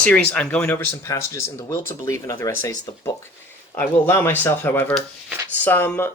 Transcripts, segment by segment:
this series, I'm going over some passages in The Will to Believe and Other Essays, the book. I will allow myself, however, some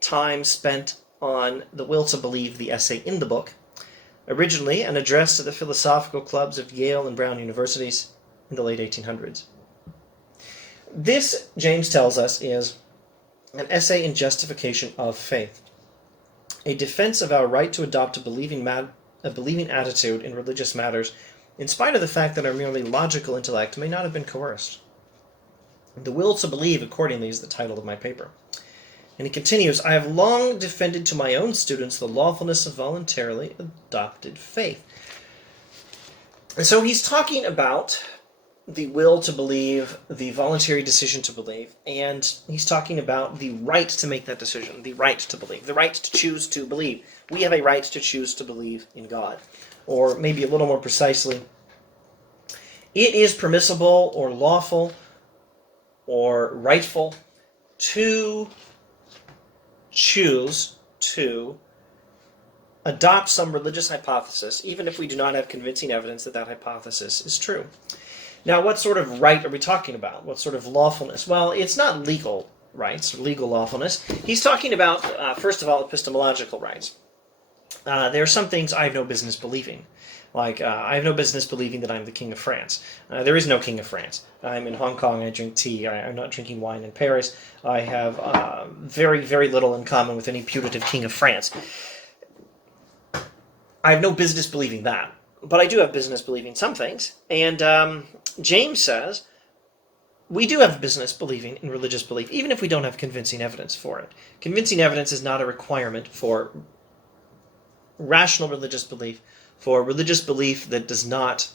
time spent on The Will to Believe, the essay in the book, originally an address to the philosophical clubs of Yale and Brown universities in the late 1800s. This, James tells us, is an essay in justification of faith, a defense of our right to adopt a believing attitude in religious matters, in spite of the fact that our merely logical intellect may not have been coerced. The Will to Believe, accordingly, is the title of my paper. And he continues, I have long defended to my own students the lawfulness of voluntarily adopted faith. And so he's talking about the will to believe, the voluntary decision to believe, and he's talking about the right to make that decision, the right to believe, the right to choose to believe. We have a right to choose to believe in God. Or maybe a little more precisely, it is permissible or lawful or rightful to choose to adopt some religious hypothesis, even if we do not have convincing evidence that that hypothesis is true. Now, what sort of right are we talking about? What sort of lawfulness? Well, it's not legal rights or legal lawfulness. He's talking about, first of all, epistemological rights. There are some things I have no business believing. Like, I have no business believing that I'm the King of France. There is no King of France. I'm in Hong Kong, I drink tea, I'm not drinking wine in Paris. I have very, very little in common with any putative King of France. I have no business believing that. But I do have business believing some things. And James says, we do have business believing in religious belief, even if we don't have convincing evidence for it. Convincing evidence is not a requirement for rational religious belief, for religious belief that does not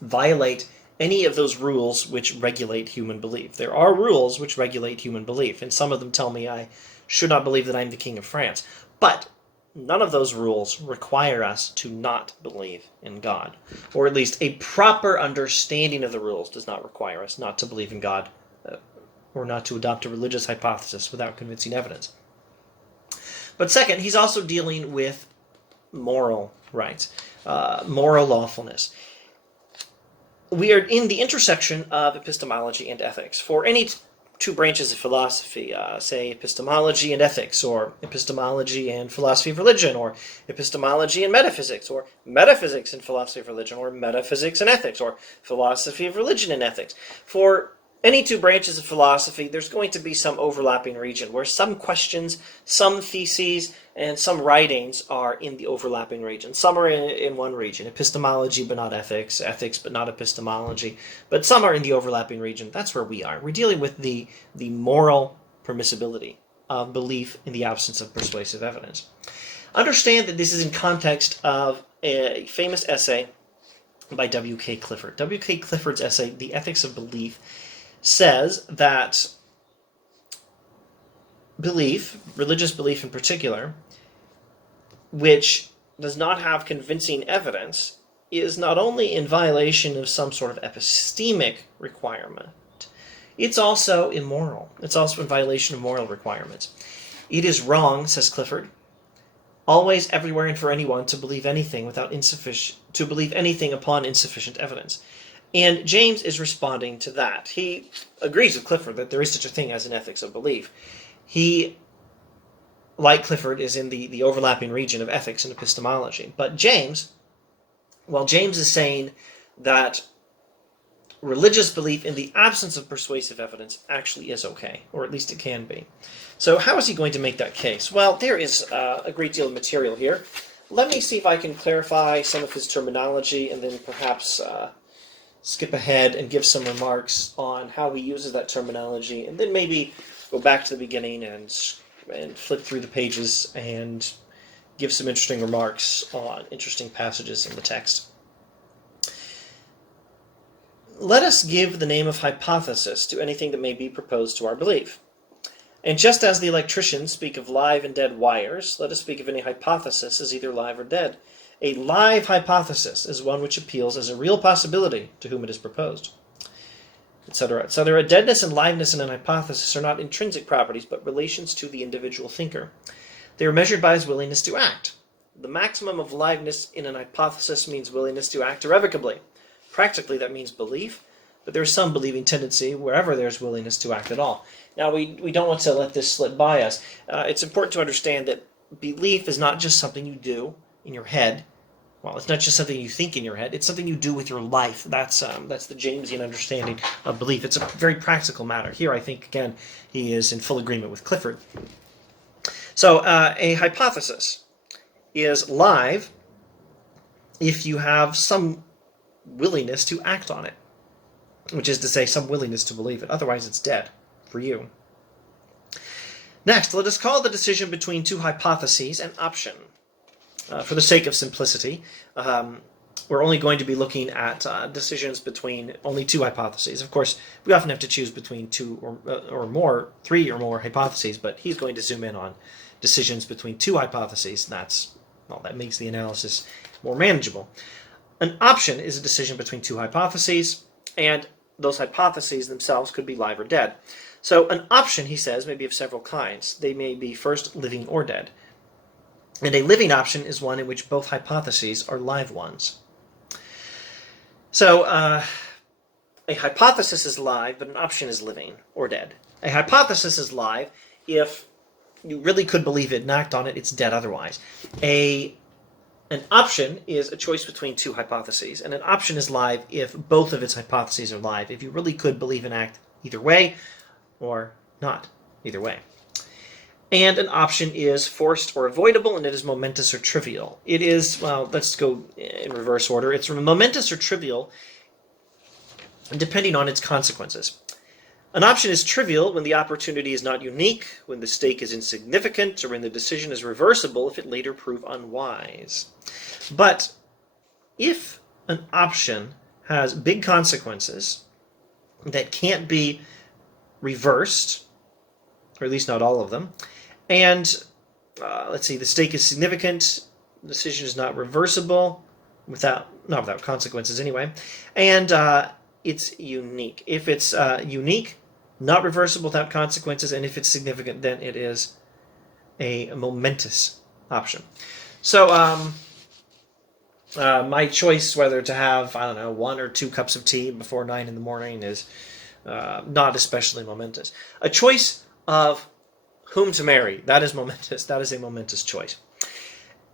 violate any of those rules which regulate human belief. There are rules which regulate human belief, and some of them tell me I should not believe that I'm the King of France. But none of those rules require us to not believe in God. Or at least a proper understanding of the rules does not require us not to believe in God or not to adopt a religious hypothesis without convincing evidence. But second, he's also dealing with moral rights, moral lawfulness. We are in the intersection of epistemology and ethics. For any two branches of philosophy, say epistemology and ethics, or epistemology and philosophy of religion, or epistemology and metaphysics, or metaphysics and philosophy of religion, or metaphysics and ethics, or philosophy of religion and ethics. For any two branches of philosophy, there's going to be some overlapping region where some questions, some theses, and some writings are in the overlapping region. Some are in one region, epistemology but not ethics, ethics but not epistemology, but some are in the overlapping region. That's where we are. We're dealing with the moral permissibility of belief in the absence of persuasive evidence. Understand that this is in context of a famous essay by W.K. Clifford. W.K. Clifford's essay, The Ethics of Belief, says that belief, religious belief in particular, which does not have convincing evidence, is not only in violation of some sort of epistemic requirement, it's also immoral. It's also in violation of moral requirements. It is wrong, says Clifford, always, everywhere, and for anyone to believe anything upon insufficient evidence. And James is responding to that. He agrees with Clifford that there is such a thing as an ethics of belief. He, like Clifford, is in the overlapping region of ethics and epistemology. But James is saying that religious belief in the absence of persuasive evidence actually is okay, or at least it can be. So how is he going to make that case? Well, there is a great deal of material here. Let me see if I can clarify some of his terminology and then perhaps skip ahead and give some remarks on how he uses that terminology, and then maybe go back to the beginning and flip through the pages and give some interesting remarks on interesting passages in the text. Let us give the name of hypothesis to anything that may be proposed to our belief. And just as the electricians speak of live and dead wires, let us speak of any hypothesis as either live or dead. A live hypothesis is one which appeals as a real possibility to whom it is proposed, etc., etc. Deadness and liveness in an hypothesis are not intrinsic properties, but relations to the individual thinker. They are measured by his willingness to act. The maximum of liveness in an hypothesis means willingness to act irrevocably. Practically, that means belief, but there's some believing tendency wherever there's willingness to act at all. Now, we don't want to let this slip by us. It's important to understand that belief is not just something you do in your head. Well, it's not just something you think in your head. It's something you do with your life. That's the Jamesian understanding of belief. It's a very practical matter. Here, I think, again, he is in full agreement with Clifford. So, a hypothesis is live if you have some willingness to act on it, which is to say, some willingness to believe it. Otherwise, it's dead for you. Next, let us call the decision between two hypotheses an option. For the sake of simplicity, we're only going to be looking at decisions between only two hypotheses. Of course, we often have to choose between two or more, three or more hypotheses, but he's going to zoom in on decisions between two hypotheses. That makes the analysis more manageable. An option is a decision between two hypotheses, and those hypotheses themselves could be live or dead. So an option, he says, may be of several kinds. They may be first living or dead. And a living option is one in which both hypotheses are live ones. So a hypothesis is live, but an option is living or dead. A hypothesis is live if you really could believe it and act on it. It's dead otherwise. An option is a choice between two hypotheses, and an option is live if both of its hypotheses are live, if you really could believe and act either way or not either way. And an option is forced or avoidable, and it is momentous or trivial. It is, well, let's go in reverse order. It's momentous or trivial depending on its consequences. An option is trivial when the opportunity is not unique, when the stake is insignificant, or when the decision is reversible if it later prove unwise. But if an option has big consequences that can't be reversed, or at least not all of them, and let's see, the stake is significant, the decision is not reversible, not without consequences anyway, and it's unique. If it's unique, not reversible without consequences, and if it's significant, then it is a momentous option. So my choice whether to have, 1 or 2 cups of tea before 9 in the morning is not especially momentous. A choice of whom to marry, that is momentous. That is a momentous choice.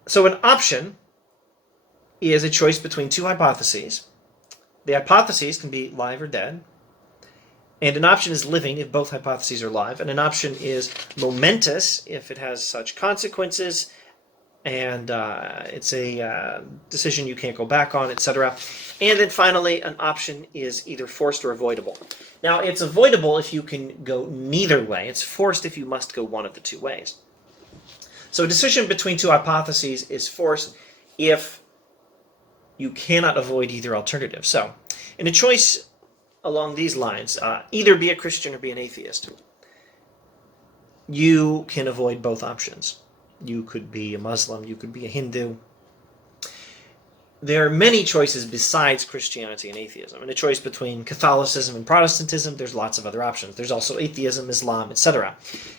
So an option is a choice between two hypotheses. The hypotheses can be live or dead. And an option is living if both hypotheses are live. And an option is momentous if it has such consequences and it's a decision you can't go back on, etc. And then finally, an option is either forced or avoidable. Now, it's avoidable if you can go neither way. It's forced if you must go one of the two ways. So a decision between two hypotheses is forced if you cannot avoid either alternative. So, in a choice along these lines, either be a Christian or be an atheist, you can avoid both options. You could be a Muslim, you could be a Hindu. There are many choices besides Christianity and atheism. In a choice between Catholicism and Protestantism, there's lots of other options. There's also atheism, Islam, etc.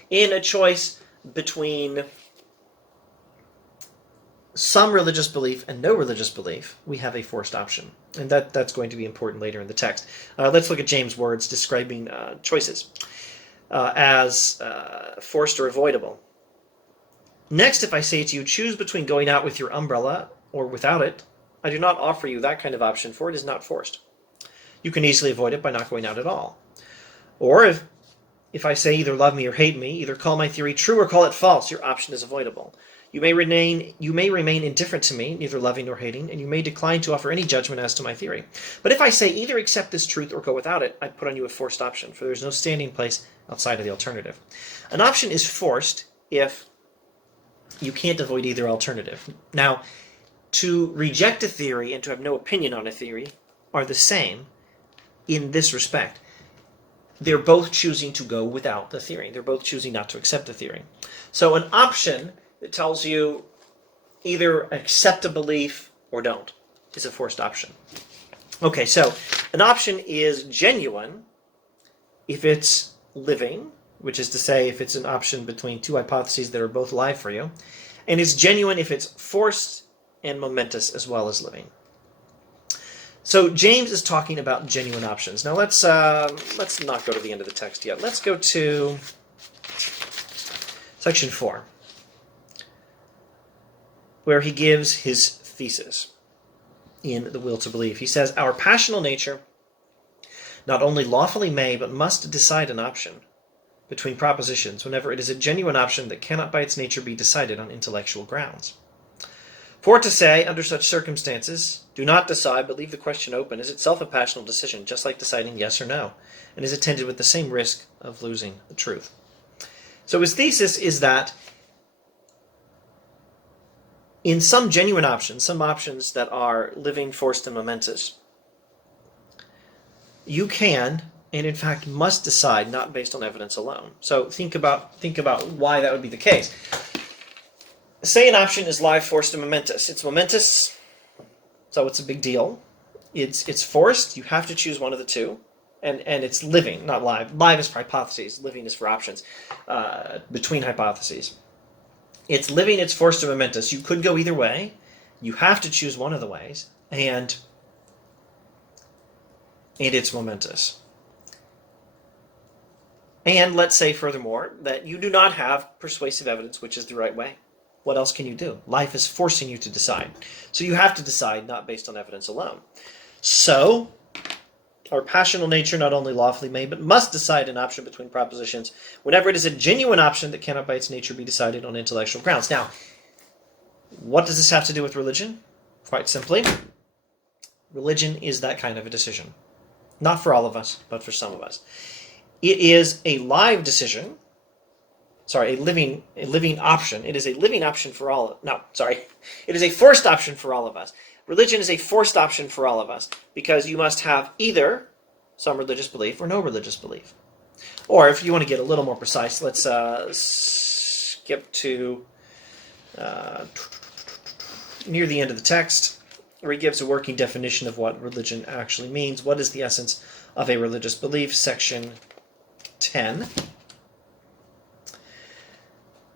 In a choice between some religious belief and no religious belief, we have a forced option. And that's going to be important later in the text. Let's look at James' words describing choices as forced or avoidable. Next, if I say to you, choose between going out with your umbrella or without it, I do not offer you that kind of option, for it is not forced. You can easily avoid it by not going out at all. Or if I say either love me or hate me, either call my theory true or call it false, your option is avoidable. You may remain indifferent to me, neither loving nor hating, and you may decline to offer any judgment as to my theory. But if I say either accept this truth or go without it, I put on you a forced option, for there is no standing place outside of the alternative. An option is forced if you can't avoid either alternative. Now, to reject a theory and to have no opinion on a theory are the same in this respect. They're both choosing to go without the theory. They're both choosing not to accept the theory. So an option that tells you either accept a belief or don't is a forced option. Okay, so an option is genuine if it's living, which is to say if it's an option between two hypotheses that are both live for you, and it's genuine if it's forced and momentous as well as living. So James is talking about genuine options. Now let's not go to the end of the text yet. Let's go to section 4, where he gives his thesis in the will to believe. He says, our passional nature not only lawfully may, but must decide an option between propositions whenever it is a genuine option that cannot by its nature be decided on intellectual grounds. For to say, under such circumstances, do not decide, but leave the question open, is itself a passional decision, just like deciding yes or no, and is attended with the same risk of losing the truth. So his thesis is that in some genuine options, some options that are living, forced, and momentous, you can, and in fact must decide not based on evidence alone. So think about why that would be the case. Say an option is live, forced, and momentous. It's momentous, so it's a big deal. It's forced, you have to choose one of the two. And it's living, not live. Live is for hypotheses, living is for options between hypotheses. It's living, it's forced, and momentous. You could go either way. You have to choose one of the ways, and it's momentous. And let's say, furthermore, that you do not have persuasive evidence which is the right way. What else can you do? Life is forcing you to decide. So you have to decide not based on evidence alone. So, our passional nature not only lawfully may, but must decide an option between propositions whenever it is a genuine option that cannot by its nature be decided on intellectual grounds. Now, what does this have to do with religion? Quite simply, religion is that kind of a decision. Not for all of us, but for some of us. It is a live decision. Sorry, a living option. It is a living option for all. It is a forced option for all of us. Religion is a forced option for all of us because you must have either some religious belief or no religious belief. Or if you want to get a little more precise, let's skip to near the end of the text, where he gives a working definition of what religion actually means. What is the essence of a religious belief? Section 10.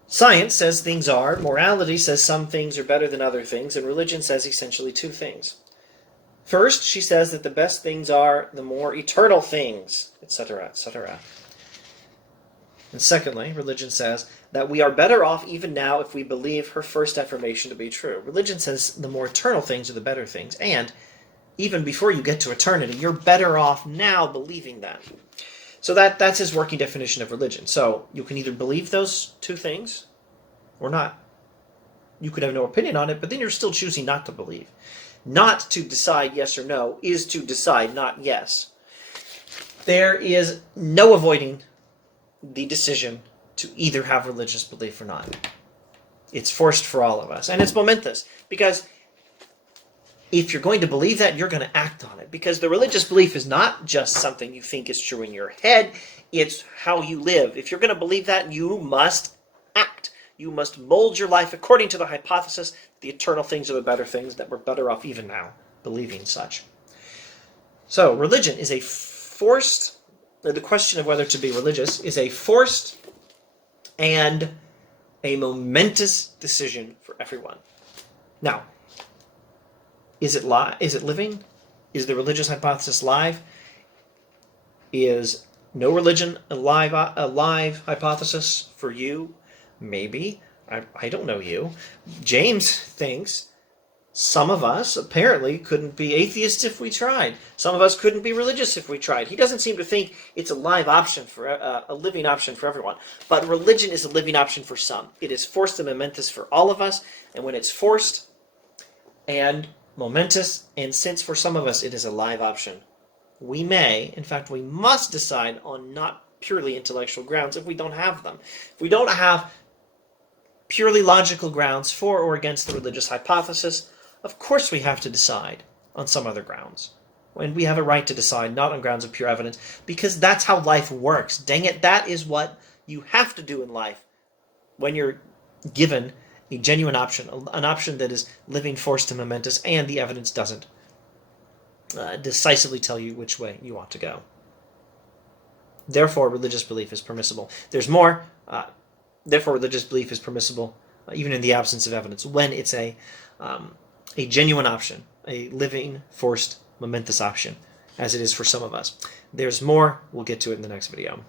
Science says things are, morality says some things are better than other things, and religion says essentially two things. First, she says that the best things are the more eternal things, etc., etc. And secondly, religion says that we are better off even now if we believe her first affirmation to be true. Religion says the more eternal things are the better things, and even before you get to eternity, you're better off now believing that. So that's his working definition of religion. So you can either believe those two things or not. You could have no opinion on it, but then you're still choosing not to believe. Not to decide yes or no is to decide not yes. There is no avoiding the decision to either have religious belief or not. It's forced for all of us. And it's momentous, because if you're going to believe that, you're going to act on it. Because the religious belief is not just something you think is true in your head, it's how you live. If you're going to believe that, you must act. You must mold your life according to the hypothesis, the eternal things are the better things, that we're better off even now believing such. So, religion is a forced, the question of whether to be religious is a forced and a momentous decision for everyone. Now, is it living? Is the religious hypothesis live? Is no religion a live hypothesis for you? Maybe. I don't know you. James thinks some of us apparently couldn't be atheists if we tried. Some of us couldn't be religious if we tried. He doesn't seem to think it's a live option for a living option for everyone. But religion is a living option for some. It is forced and momentous for all of us. And when it's forced and momentous, and since for some of us it is a live option, we may, in fact we must decide on not purely intellectual grounds if we don't have them. If we don't have purely logical grounds for or against the religious hypothesis, of course we have to decide on some other grounds. And we have a right to decide not on grounds of pure evidence, because that's how life works. Dang it, that is what you have to do in life when you're given a genuine option, an option that is living, forced, and momentous, and the evidence doesn't decisively tell you which way you ought to go. Therefore, religious belief is permissible. There's more. Therefore, religious belief is permissible even in the absence of evidence, when it's a genuine option, a living, forced, momentous option as it is for some of us. There's more. We'll get to it in the next video.